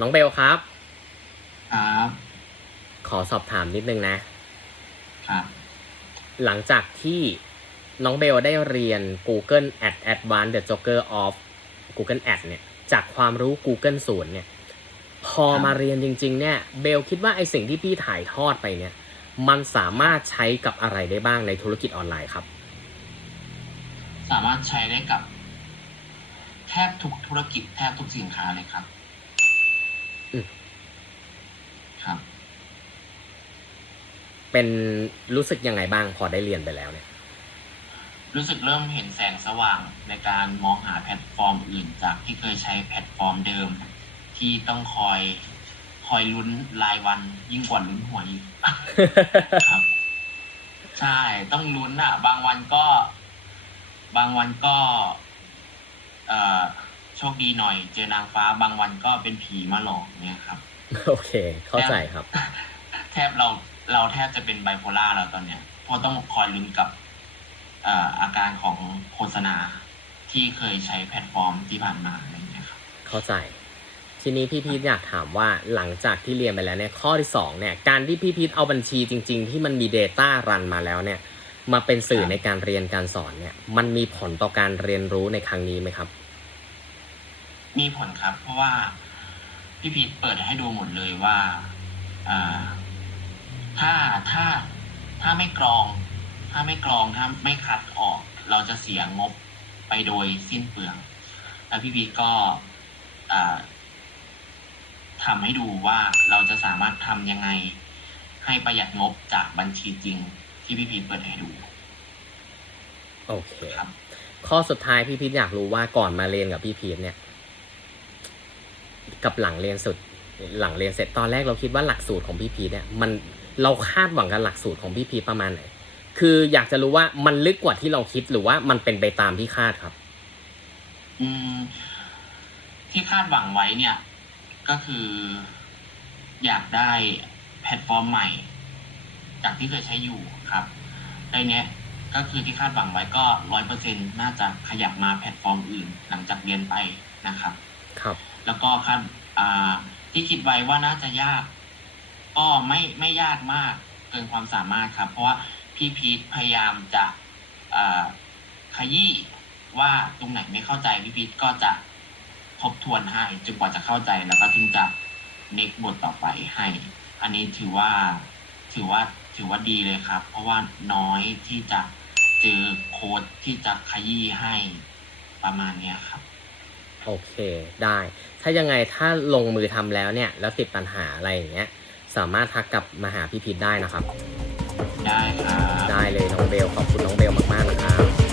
น้องเบลครับ ครับขอสอบถามนิดนึงนะ ครับหลังจากที่น้องเบลได้เรียน Google Ad Advanced the Joker of Google Ad เนี่ย จากความรู้ Google ศูนย์เนี่ย พอมาเรียนจริง ๆ เนี่ย เบลคิดว่าไอสิ่งที่พี่ถ่ายทอดไปเนี่ย มันสามารถใช้กับอะไรได้บ้างในธุรกิจออนไลน์ครับ สามารถใช้ได้กับ แทบทุกธุรกิจแทบทุกสินค้าเลยครับอืม ครับ เป็นรู้สึกยังไงบ้างพอได้เรียนไปแล้วเนี่ย รู้สึกเริ่มเห็นแสงสว่างในการมองหาแพลตฟอร์มอื่นจากที่เคยใช้แพลตฟอร์มเดิม ที่ต้องคอยคอยลุ้นรายวันยิ่งกว่าลุ้นหวยอีกครับ ใช่ต้องลุ้นอะ บางวันก็ บางวันก็ เอ่อ โชคดีหน่อย เจอนางฟ้าบางวันก็เป็นผีมาหลอกเนี่ยครับ โอเค เข้าใจครับ แทบเราเราแทบจะเป็นไบโพล่าแล้วตอนเนี้ยเพราะต้องคอยลุ้นกับเอ่ออาการของโฆษณาที่เคยใช้แพลตฟอร์มที่ผ่านมาอะไรอย่างเงี้ยครับเข้าใจ ทีนี้พี่พีทอยากถามว่าหลังจากที่เรียนไปแล้วเนี่ยข้อที่สองเนี่ยการที่พี่พีทเอาบัญชีจริง ๆ ที่มันมี Data รันมาแล้วเนี่ย มาเป็นสื่อครับในการเรียนการสอนเนี่ย มันมีผลต่อการเรียนรู้ในครั้งนี้ไหมครับ มีผลครับ เพราะว่าพี่พีทเปิดให้ดูหมดเลยว่าอ่าถ้าถ้าถ้าไม่กรอง ถ้าไม่กรองถ้าไม่คัดออก เราจะเสียงบไปโดยสิ้นเปลือง แล้วพี่พีทก็อ่าทำให้ดูว่าเราจะสามารถทำยังไง ให้ประหยัดงบจากบัญชีจริง ที่พี่พีทเปิดให้ดู โอเคครับข้อสุดท้ายพี่พีทอยากรู้ว่าก่อนมาเรียนกับพี่พีทเนี่ย กับหลังเรียนสุดหลังเรียนเสร็จตอนแรกเราคิดว่าหลักสูตรของพี่พีทเนี่ยมันเราคาดหวังกับหลักสูตรของพี่พีทประมาณไหน คืออยากจะรู้ว่ามันลึกกว่าที่เราคิดหรือว่ามันเป็นไปตามที่คาดครับ อืม ที่คาดหวังไว้เนี่ย ก็คือ อยากได้แพลตฟอร์มใหม่ จากที่เคยใช้อยู่ครับในเนี้ยก็คือที่คาดหวังไว้ก็ร้อยเปอร์เซ็นน่าจะขยับมาแพลตฟอร์มอื่น หลังจากเรียนไปนะครับ ครับ แล้วก็คาดอ่าที่คิดไว้ว่าน่าจะยาก ก็ไม่ไม่ยากมากเกินความสามารถครับ เพราะว่าพี่พีทพยายามจะขยี้ว่าตรงไหนไม่เข้าใจพี่พีทก็จะทบทวนให้จนกว่าจะเข้าใจแล้วก็ถึงจะเน็กบทต่อไปให้ อันนี้ถือว่าถือว่าถือว่าดีเลยครับ เพราะว่าน้อยที่จะเจอโค้ดที่จะขยี้ให้ประมาณนี้ครับ โอเคได้ ถ้ายังไงถ้าลงมือทำแล้วเนี่ย แล้วติดปัญหาอะไรอย่างเงี้ยสามารถทักกลับมาหาพี่พีทได้นะครับ ได้ครับได้เลยน้องเบลขอบคุณน้องเบลมากๆนะครับ